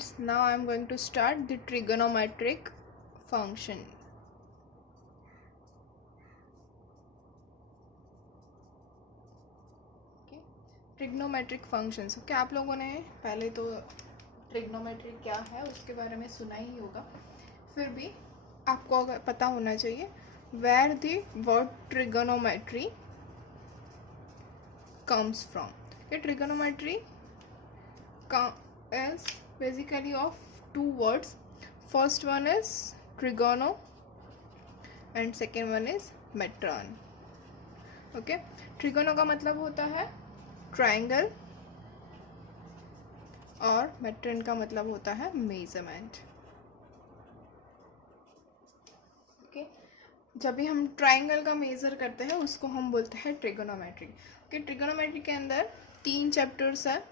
students, now I am going to start the trigonometric function. Okay, trigonometric functions. Okay, आप लोगों ने पहले तो trigonometry क्या है उसके बारे में सुना ही होगा, फिर भी आपको अगर पता होना चाहिए where the word trigonometry comes from. Okay, trigonometry is basically of two words. First one is trigono and second one is metron. Okay, trigono का मतलब होता है ट्रायंगल और metron का मतलब होता है मेजरमेंट. ओके, जब भी हम ट्रायंगल का मेजर करते हैं उसको हम बोलते हैं ट्रिगोनोमेट्री. ओके, ट्रिगोनोमेट्री के अंदर 3 चैप्टर्स है.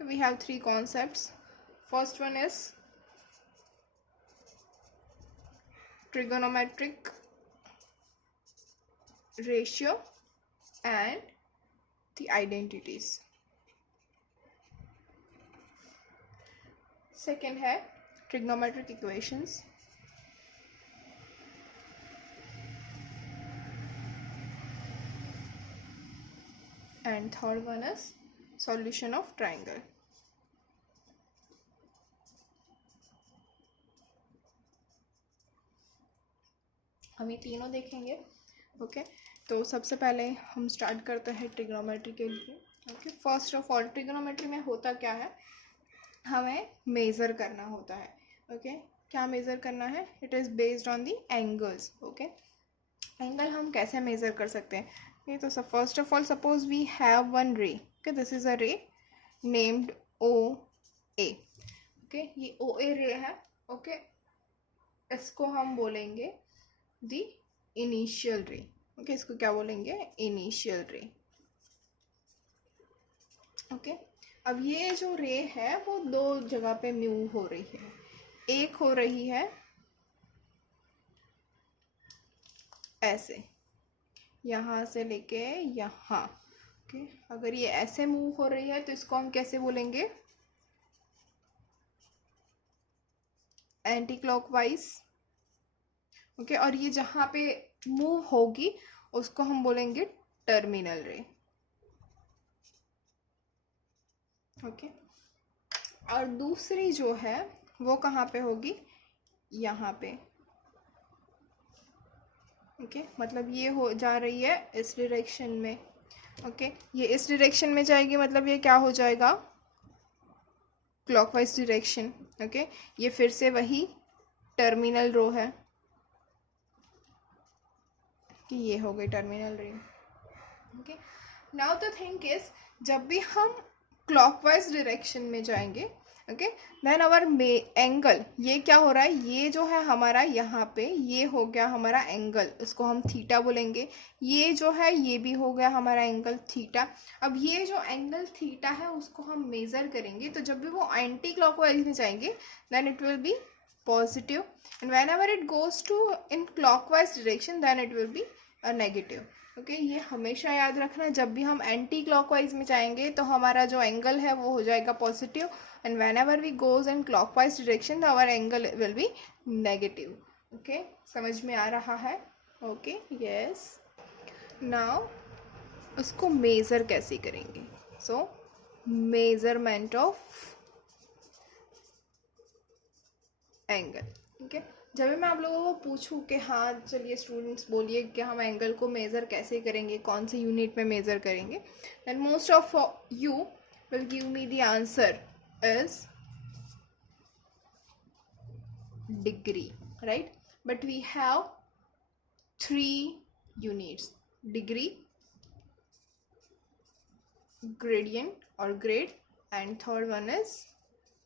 We have 3 concepts. First one is trigonometric ratio and the identities. Second है trigonometric equations. And third one is solution of triangle. हम ये तीनों देखेंगे. ओके, तो सबसे पहले हम स्टार्ट करते हैं ट्रिग्नोमेट्री के लिए. Okay, first of all trigonometry में होता क्या है, हमें मेज़र करना होता है. ओके, क्या मेज़र करना है, it is based on the angles. Okay, angle हम कैसे मेज़र कर सकते हैं. Okay, तो first of all suppose we have one ray. Okay, this is a ray named O A. Okay, ये ओ ए रे है. ओके, इसको हम बोलेंगे द इनिशियल रे. ओके, इसको क्या बोलेंगे, इनिशियल रे. ओके, अब ये जो रे है वो 2 जगह पे मूव हो रही है. एक हो रही है ऐसे, यहाँ से लेके यहाँ. ओके, अगर ये ऐसे मूव हो रही है तो इसको हम कैसे बोलेंगे, एंटी क्लॉकवाइज. ओके, और ये जहाँ पे मूव होगी उसको हम बोलेंगे टर्मिनल रे. ओके, और दूसरी जो है वो कहाँ पे होगी, यहाँ पे. ओके, मतलब ये हो जा रही है इस डायरेक्शन में. ओके, ये इस डायरेक्शन में जाएगी, मतलब ये क्या हो जाएगा, क्लॉकवाइज डायरेक्शन. ओके, ये फिर से वही टर्मिनल रो है कि ये हो गई टर्मिनल रे. Okay, now the thing is, जब भी हम क्लॉकवाइज डायरेक्शन में जाएंगे, ओके, देन आवर एंगल, ये क्या हो रहा है, ये जो है हमारा यहाँ पे ये हो गया हमारा एंगल, इसको हम थीटा बोलेंगे. ये जो है ये भी हो गया हमारा एंगल थीटा. अब ये जो एंगल थीटा है उसको हम मेज़र करेंगे, तो जब भी वो एंटी क्लॉकवाइज में जाएंगे then it will be positive, and whenever it goes to in clockwise direction then it will be a negative. Okay, ये हमेशा याद रखना, जब भी हम एंटी क्लॉकवाइज में जाएंगे तो हमारा जो एंगल है वो हो जाएगा positive, and whenever we goes in clockwise direction our angle will be negative. Okay, समझ में आ रहा है. Okay, yes. नाउ उसको मेज़र कैसे करेंगे, सो मेजरमेंट ऑफ एंगल. ओके, जब भी मैं आप लोगों को पूछूं कि हाँ चलिए स्टूडेंट्स बोलिए कि हम एंगल को मेज़र कैसे करेंगे, कौन से यूनिट में मेज़र करेंगे, then most of you will give me the answer is degree, right? But we have 3 units: degree, gradient or grade, and third one is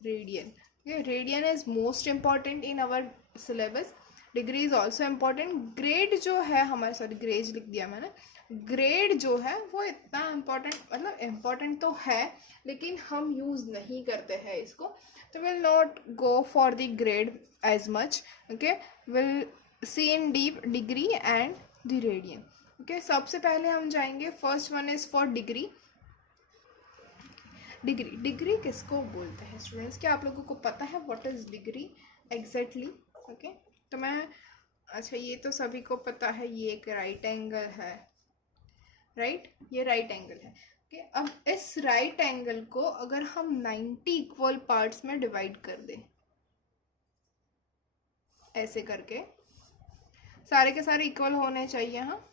radian. Okay, radian is most important in our syllabus. Degree is also important. Grade जो है हमारे, sorry graze लिख दिया मैंने, grade जो है वो इतना इम्पॉर्टेंट, मतलब इम्पॉर्टेंट तो है लेकिन हम यूज़ नहीं करते हैं इसको, तो will not go for the grade as much. Okay, will see in deep degree and the radian. Okay, सबसे पहले हम जाएंगे, first one is for degree. Degree, degree किसको बोलते हैं स्टूडेंट्स? क्या आप लोगों को पता है what is degree exactly? Okay, तो मैं, अच्छा ये तो सभी को पता है, ये एक राइट एंगल है, राइट, ये राइट एंगल है। ओके, अब इस राइट एंगल को अगर हम 90 इक्वल पार्ट्स में डिवाइड कर दें, ऐसे करके, सारे के सारे इक्वल होने चाहिए। हाँ,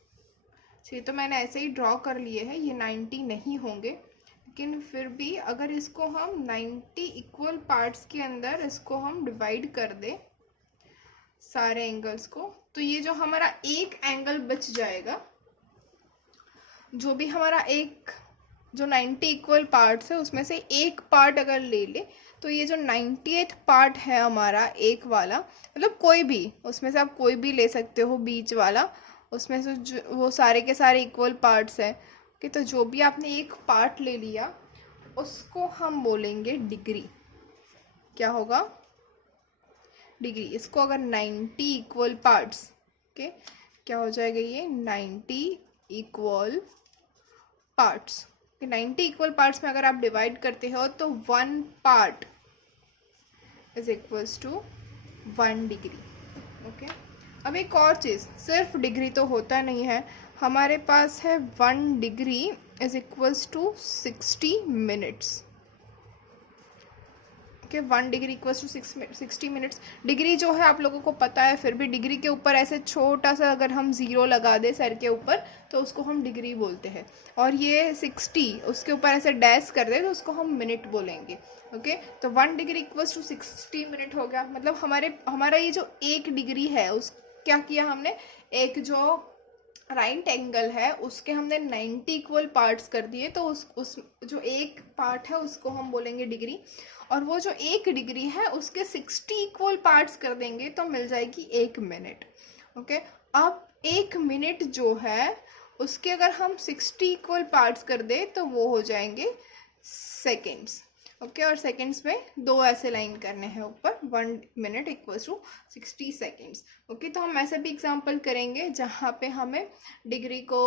ये तो मैंने ऐसे ही ड्रॉ कर लिए हैं, ये 90 नहीं होंगे, लेकिन फिर भी अगर इसको हम 90 इक्वल पार्ट्स के अंदर इसको हम डिवाइड कर दें सारे एंगल्स को, तो ये जो हमारा एक एंगल बच जाएगा, जो भी हमारा एक, जो 90 इक्वल पार्ट्स है उसमें से एक पार्ट अगर ले ले, तो ये जो 90th पार्ट है हमारा एक वाला, मतलब कोई भी उसमें से आप कोई भी ले सकते हो बीच वाला, उसमें से जो वो सारे के सारे इक्वल पार्ट्स हैं कि, तो जो भी आपने एक पार्ट ले लिया उसको हम बोलेंगे डिग्री। क्या होगा? डिग्री। इसको अगर 90 इक्वल पार्ट्स, ओके, क्या हो जाएगा ये 90 इक्वल पार्ट्स, 90 इक्वल पार्ट्स में अगर आप डिवाइड करते हो तो 1 part is equals to 1 degree. Okay, अब एक और चीज़, सिर्फ डिग्री तो होता नहीं है, हमारे पास है 1 degree is equals to 60 minutes. Okay, 1 degree equals to 60 minutes. Degree जो है आप लोगों को पता है, फिर भी डिग्री के ऊपर ऐसे छोटा सा अगर हम ज़ीरो लगा दें सर के ऊपर तो उसको हम डिग्री बोलते हैं, और ये 60 उसके ऊपर ऐसे डैश कर दे तो उसको हम मिनट बोलेंगे। ओके, तो 1 डिग्री इक्वल्स टू 60 मिनट हो गया। मतलब हमारा ये जो 1 डिग्री है उस क्या किया हमने, एक जो राइट एंगल है उसके हमने 90 इक्वल पार्ट्स कर दिए, तो उस जो एक पार्ट है उसको हम बोलेंगे डिग्री, और वो जो 1 डिग्री है उसके 60 इक्वल पार्ट्स कर देंगे तो मिल जाएगी 1 मिनट। ओके, अब 1 मिनट जो है उसके अगर हम 60 इक्वल पार्ट्स कर दे तो वो हो जाएंगे सेकेंड्स। ओके, और सेकेंड्स में 2 ऐसे लाइन करने हैं ऊपर, 1 minute equals to 60 seconds. Okay, तो हम ऐसे भी एग्जांपल करेंगे जहाँ पे हमें डिग्री को,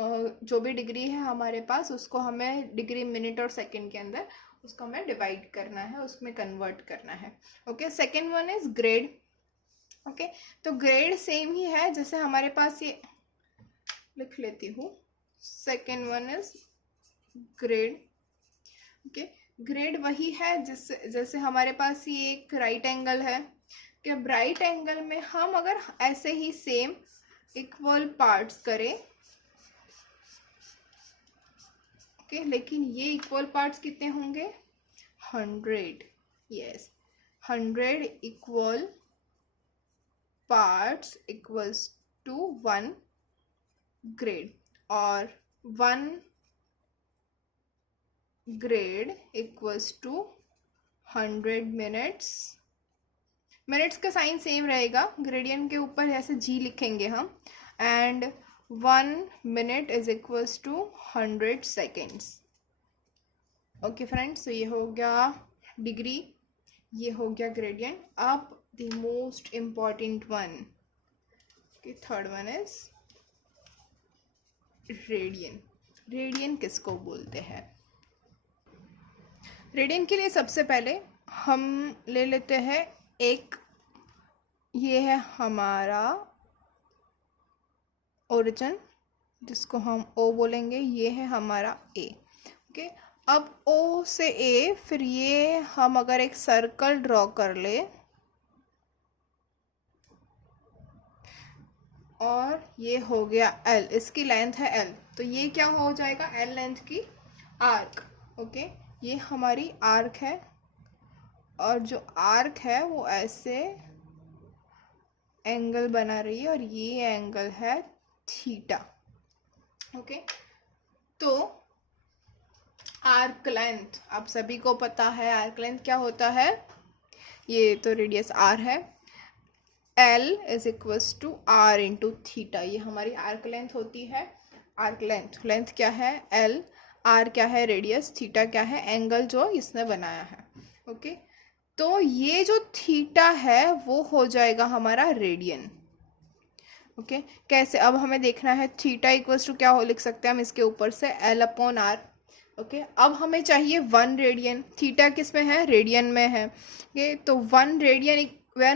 जो भी डिग्री है हमारे पास उसको हमें डिग्री मिनट और सेकेंड के अंदर उसको हमें डिवाइड करना है, उसमें कन्वर्ट करना है। Okay, second one is grade. Okay, तो ग्रेड सेम ही है, जैसे हमारे पास ये लिख लेती हूँ, second one is grade. Okay, grade वही है जैसे हमारे पास ये एक राइट एंगल है, कि राइट एंगल में हम अगर ऐसे ही सेम इक्वल पार्ट्स करें, ओके, लेकिन ये इक्वल पार्ट्स कितने होंगे, 100, yes, 100 equal parts equals to 1 grade, और 1 grade equals to 100 minutes. Minutes का साइन सेम रहेगा, ग्रेडियंट के ऊपर ऐसे जी लिखेंगे हम, and 1 minute is equals to 100 seconds. Okay friends, तो ये हो गया डिग्री, ये हो गया ग्रेडियंट। अब the most important one, third one is radian. Radian किसको बोलते हैं? रेडियन के लिए सबसे पहले हम ले लेते हैं एक, ये है हमारा ओरिजिन जिसको हम ओ बोलेंगे, ये है हमारा ए। ओके, अब ओ से ए, फिर ये हम अगर एक सर्कल ड्रॉ कर ले और ये हो गया एल, इसकी लेंथ है एल, तो ये क्या हो जाएगा, एल लेंथ की आर्क। ओके, ये हमारी आर्क है, और जो आर्क है वो ऐसे एंगल बना रही है, और ये एंगल है थीटा। ओके, तो आर्क लेंथ आप सभी को पता है, आर्क लेंथ क्या होता है, ये तो रेडियस आर है, L is equals to R into theta, ये हमारी आर्क लेंथ होती है। आर्क लेंथ, लेंथ क्या है एल, आर क्या है रेडियस, थीटा क्या है एंगल जो इसने बनाया है। ओके, तो ये जो थीटा है वो हो जाएगा हमारा रेडियन। ओके, कैसे, अब हमें देखना है थीटा इक्वल्स टू क्या हो लिख सकते हैं हम इसके ऊपर से, एल अपॉन आर। ओके अब हमें चाहिए 1 रेडियन, थीटा किस में है, रेडियन में है। ओके तो 1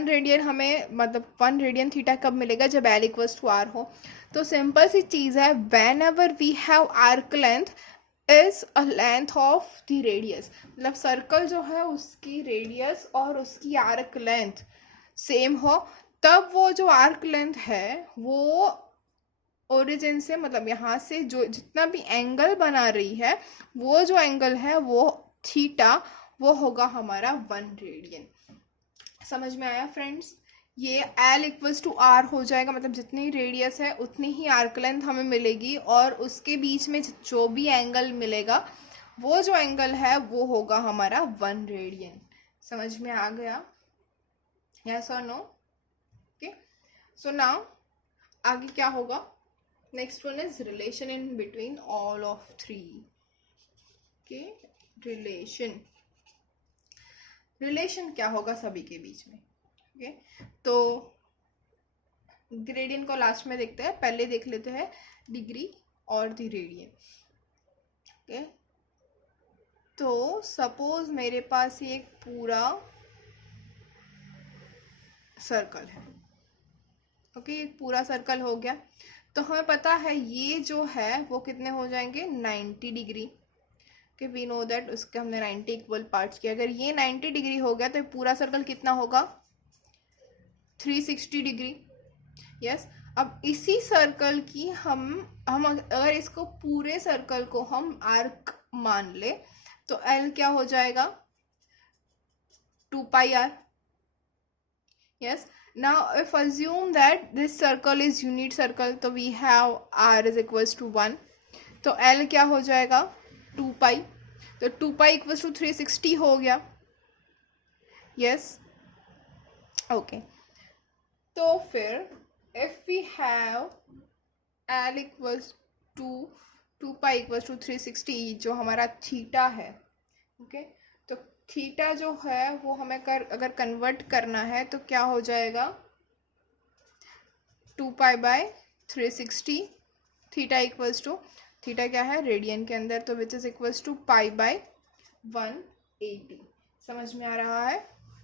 रेडियन हमें मतलब 1 रेडियन थीटा कब मिलेगा, जब एल इक्वल्स टू आर हो। तो सिंपल सी चीज़ है, whenever we have arc length is a length of the radius, मतलब सर्कल जो है उसकी रेडियस और उसकी आर्क लेंथ सेम हो, तब वो जो आर्क लेंथ है वो ओरिजिन से मतलब यहाँ से जो जितना भी एंगल बना रही है वो जो एंगल है वो थीटा, वो होगा हमारा 1 रेडियन। समझ में आया फ्रेंड्स? ये एल इक्वल्स टू आर हो जाएगा, मतलब जितनी रेडियस है उतनी ही आर्क लेंथ हमें मिलेगी, और उसके बीच में जो भी एंगल मिलेगा वो जो एंगल है वो होगा हमारा 1 रेडियन। समझ में आ गया? यस और नो? ओके सो नाउ आगे क्या होगा, next one is relation in between all of three. Okay relation क्या होगा सभी के बीच में। ओके तो ग्रेडियंट को लास्ट में देखते हैं, पहले देख लेते हैं डिग्री और द रेडियन। ओके तो सपोज मेरे पास एक पूरा सर्कल है। ओके एक पूरा सर्कल हो गया, तो हमें पता है ये जो है वो कितने हो जाएंगे, 90 डिग्री। कि वी नो दैट उसके हमने 90 इक्वल पार्ट्स किया, अगर ये 90 डिग्री हो गया तो पूरा सर्कल कितना होगा, 360 डिग्री। यस अब इसी सर्कल की हम अगर इसको पूरे सर्कल को हम आर्क मान ले तो एल क्या हो जाएगा, 2 pi R. Yes now if assume that this circle is unit circle, तो we have r is equals to 1, तो l क्या हो जाएगा, 2 पाई, तो 2 पाई इक्वल्स टू 360 हो गया। यस ओके तो फिर if we have l equals to 2 pi equals to 360 जो हमारा थीटा है, ओके तो थीटा जो है वो हमें अगर कन्वर्ट करना है तो क्या हो जाएगा, 2 pi by 360, theta equals to, theta क्या है रेडियन के अंदर, तो which is equals to pi by 180। समझ में आ रहा है,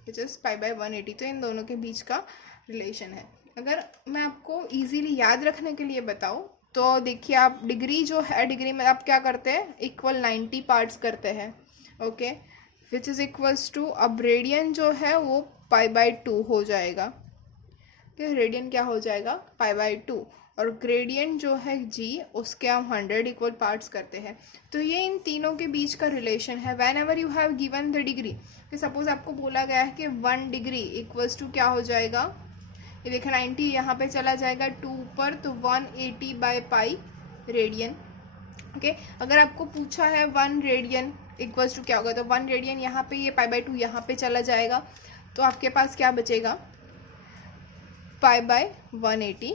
विच इज पाई बाय 180। तो इन दोनों के बीच का रिलेशन है। अगर मैं आपको इजीली याद रखने के लिए बताऊं तो देखिए, आप डिग्री जो है, डिग्री में आप क्या करते हैं, इक्वल 90 पार्ट्स करते हैं। Okay which is equals to, अब रेडियन जो है वो पाई बाय 2 हो जाएगा। रेडियन क्या हो जाएगा, पाई बाय 2, और ग्रेडियंट जो है जी उसके हम 100 इक्वल पार्ट्स करते हैं। तो ये इन तीनों के बीच का रिलेशन है। Van ever you have given the degree, कि सपोज आपको बोला गया है कि 1 डिग्री इक्वल्स टू क्या हो जाएगा, ये देखा 90 यहाँ पे चला जाएगा 2 ऊपर, तो 180 बाय पाई रेडियन। ओके अगर आपको पूछा है 1 रेडियन इक्वल्स टू क्या होगा, तो 1 रेडियन यहाँ पे, ये पाई बाय 2 यहाँ पे चला जाएगा, तो आपके पास क्या बचेगा, पाई बाय 180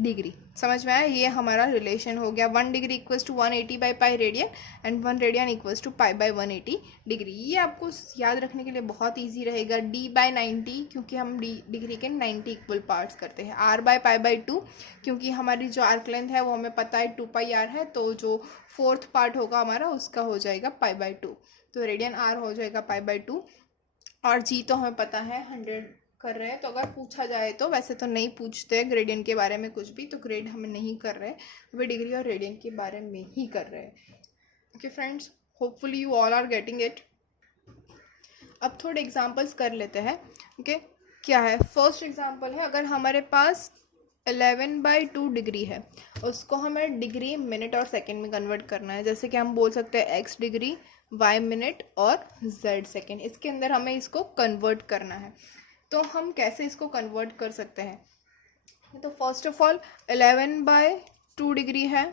डिग्री। समझ में आया, ये हमारा रिलेशन हो गया। 1 degree equals to 180 by pi radian and 1 radian equals to pi by 180 degree. ये आपको याद रखने के लिए बहुत इजी रहेगा। d बाय 90 क्योंकि हम डिग्री के 90 इक्वल पार्ट्स करते हैं। r बाय पाई बाय 2 क्योंकि हमारी जो आर्क लेंथ है वो हमें पता है 2 पाई r है, तो जो 4th पार्ट होगा हमारा उसका हो जाएगा पाई बाय 2, तो रेडियन r हो जाएगा पाई बाय 2, और g तो हमें पता है 100 कर रहे हैं। तो अगर पूछा जाए तो, वैसे तो नहीं पूछते ग्रेडियंट के बारे में कुछ भी, तो ग्रेड हमें नहीं कर रहे, अभी डिग्री और रेडियंट के बारे में ही कर रहे हैं। Okay friends, hopefully you all are getting it. अब थोड़े एग्जांपल्स कर लेते हैं। ओके क्या है, फर्स्ट एग्जांपल है, अगर हमारे पास 11/2 डिग्री है, उसको हमें डिग्री मिनट और सेकेंड में कन्वर्ट करना है। जैसे कि हम बोल सकते हैं x डिग्री, y मिनट और z सेकेंड, इसके अंदर हमें इसको कन्वर्ट करना है। तो हम कैसे इसको कन्वर्ट कर सकते हैं, तो फर्स्ट ऑफ ऑल 11/2 डिग्री है,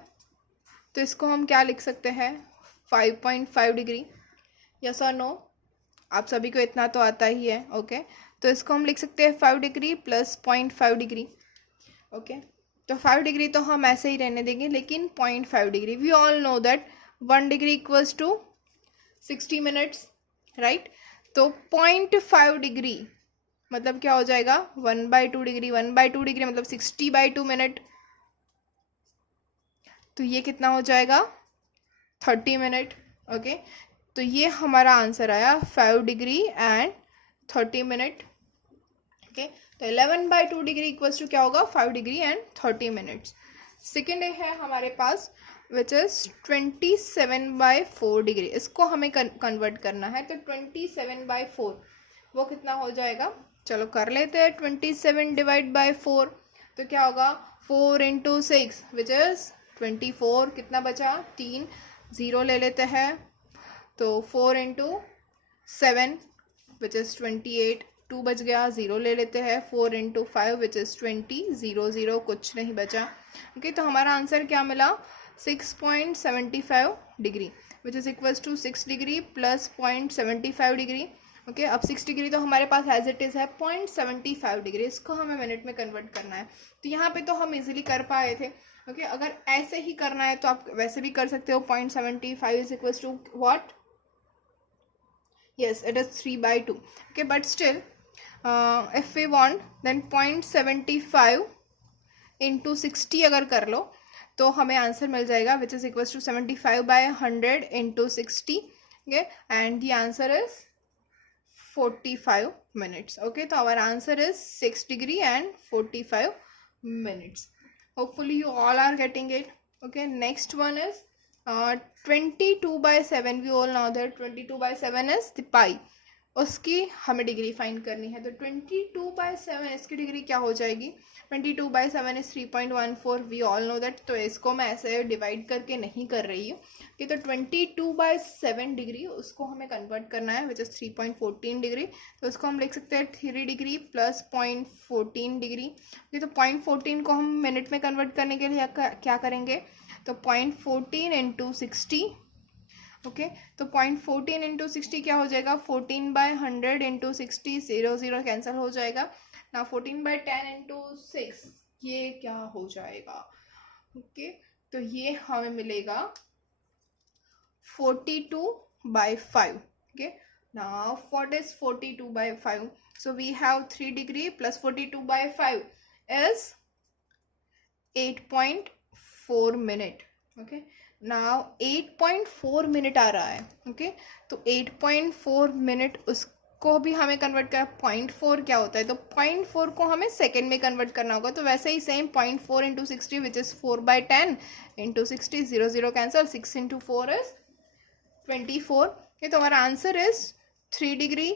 तो इसको हम क्या लिख सकते हैं, 5.5 डिग्री। यस और नो, आप सभी को इतना तो आता ही है। ओके तो इसको हम लिख सकते हैं 5 डिग्री प्लस 0.5 डिग्री। ओके तो 5 डिग्री तो हम ऐसे ही रहने देंगे, लेकिन 0.5 degree, we all know that 1 degree equals to 60 minutes, right. तो 0.5 डिग्री मतलब क्या हो जाएगा, 1/2 डिग्री, 1/2 डिग्री मतलब 60/2 मिनट, तो ये कितना हो जाएगा, 30 मिनट। ओके, तो ये हमारा आंसर आया 5 डिग्री एंड 30 मिनट। ओके, तो 11/2 डिग्री इक्वल्स टू क्या होगा, 5 डिग्री एंड 30 मिनट्स। सेकेंड है हमारे पास विच इज 27/4 डिग्री। इसको हमें कन्वर्ट करना है, तो 27/4 वो कितना हो जाएगा, चलो कर लेते हैं। 27 डिवाइड बाई 4 तो क्या होगा, 4 इंटू 6 विच इज 24। कितना बचा, 3, 0 ले लेते हैं, तो 4 इंटू 7 विच इज 28, 2 बच गया, 0 ले लेते हैं, 4 इंटू 5 विच इज 20, 0 0 कुछ नहीं बचा। ओके, तो हमारा आंसर क्या मिला, 6.75 degree which is equals to 6 degree plus 0.75 degree. Okay, अब 6 डिग्री तो हमारे पास एज इट इज़ है, 0.75 डिग्री इसको हमें मिनट में कन्वर्ट करना है। तो यहाँ पे तो हम इजीली कर पाए थे। ओके, अगर ऐसे ही करना है तो आप वैसे भी कर सकते हो। 0.75 is equals to what, yes it is 3/2। okay, but still if we want then 0.75 into 60 अगर कर लो तो हमें आंसर मिल जाएगा which is equals to 75/100 into 60। okay, and the answer is 45 minutes। okay, तो our answer is 6 degree and 45 minutes। hopefully you all are getting it। okay, next one is 22/7। we all know that 22/7 is the pi। उसकी हमें degree find करनी है, तो 22/7 इसकी degree क्या हो जाएगी, 22/7 is 3.14। We all know that. तो इसको मैं ऐसे डिवाइड करके नहीं कर रही हूँ कि, तो 22/7 डिग्री उसको हमें कन्वर्ट करना है विच इज़ 3.14 डिग्री। तो उसको हम लिख सकते हैं 3 डिग्री प्लस 0.14 डिग्री। तो 0.14 को हम मिनट में कन्वर्ट करने के लिए क्या करेंगे, तो 0.14 इंटू 60। ओके, तो 0.14 इंटू 60 क्या हो जाएगा, 14/100 इंटू 60, 0 0 कैंसिल हो जाएगा ना। 14/10 इंटू 6 ये क्या हो जाएगा। ओके, तो ये हमें मिलेगा 42/5। Okay, now what is 42/5, so we have 3 degree plus 42/5 is 8.4 minute. Okay, now 8.4 minute आ रहा है। ओके, तो 8.4 मिनट उसको भी हमें कन्वर्ट कर, 0.4 क्या होता है, तो 0.4 को हमें सेकेंड में कन्वर्ट करना होगा। तो वैसे ही same 0.4 into 60 which is 4/10 into 60, 0 0 cancel, 6 into 4 is 24। ये तो हमारा answer is 3 degree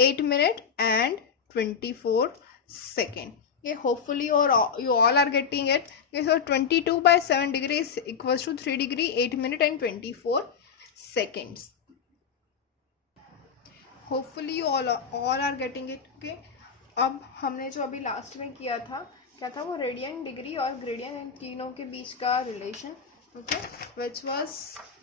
8 minute and 24 second. Okay, hopefully you all are getting it। okay, so 22/7 degree is equals to 3 degree 8 minute and 24 seconds। hopefully you all are getting it। okay, अब हमने जो अभी last में किया था, क्या था वो, रेडियन, डिग्री और ग्रेडियन, इन तीनों के बीच का relation. Okay, which was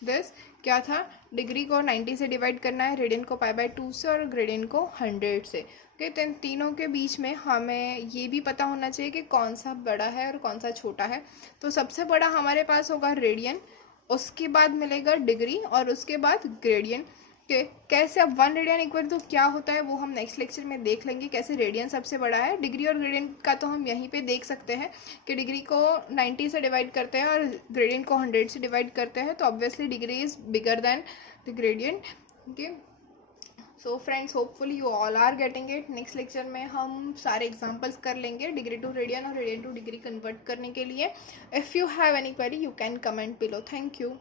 this, क्या था, डिग्री को 90 से डिवाइड करना है, रेडियन को π/2 से और ग्रेडियन को 100 से। ओके, तो इन तीनों के बीच में हमें ये भी पता होना चाहिए कि कौन सा बड़ा है और कौन सा छोटा है। तो सबसे बड़ा हमारे पास होगा रेडियन, उसके बाद मिलेगा डिग्री और उसके बाद ग्रेडियन। के कैसे, अब 1 रेडियन इक्वल टू क्या होता है वो हम नेक्स्ट लेक्चर में देख लेंगे, कैसे रेडियन सबसे बड़ा है। डिग्री और ग्रेडियन का तो हम यहीं पे देख सकते हैं कि डिग्री को 90 से डिवाइड करते हैं और ग्रेडियन को 100 से डिवाइड करते हैं, तो obviously degree is bigger than the gradian. Okay, so friends, hopefully you all are getting it. Next lecture में हम सारे एग्जांपल्स कर लेंगे डिग्री टू रेडियन और रेडियन टू डिग्री कन्वर्ट करने के लिए। If you have any query you can comment below. Thank you.